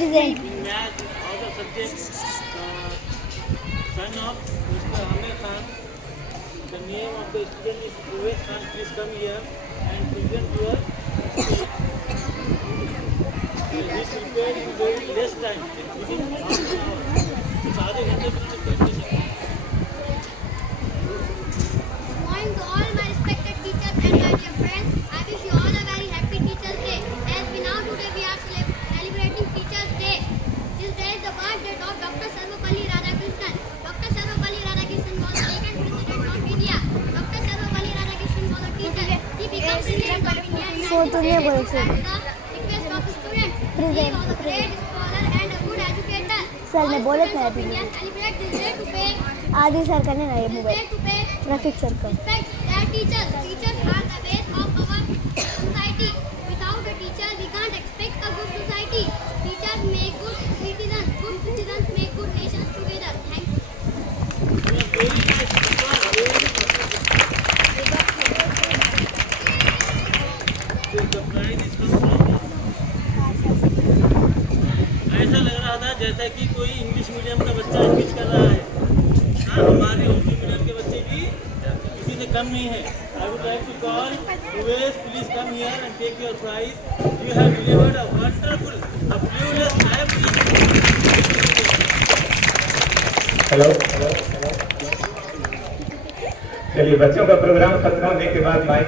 Present. Math, all the subjects. Son of Mr. Amir Khan. The name of the student is Uwais Khan. Please come here and present your speech. This prepared in very less time. Within half an hour. आधे घंटे में presentation. Morning to all my respected teachers and my dear friends. I wish you all a very happy Teachers' Day. As we now today we are celebrating Teachers' Day. This day is the birthday of Dr. Sarvapalli Radhakrishnan. Dr. Sarvapalli Radhakrishnan was the second president of India. Dr. Sarvapalli Radhakrishnan was a teacher. He became president of India in 1968 at the request of the students. He was a great scholar and a good educator. Sir ने बोले थे All अभी students of India celebrate this day to pay आदि sir करने ना ये this mobile day to pay traffic sir का respect their teachers. Teachers are the base of our society. Without a teacher, we can't expect a good society. Teachers make good citizens. Good citizens make good nations together. Thank you. The prize is come from. ऐसा लग रहा था जैसा कि कोई English medium का बच्चा speech कर रहा है। हाँ, हमारे उर्दू मीडियम के बच्चे भी किसी से कम नहीं है। I would like to call Uwais, please come here and take your prize. You have delivered a wonderful, a flawless life. Hello चलिए बच्चों का प्रोग्राम खत्म होने के बाद माइक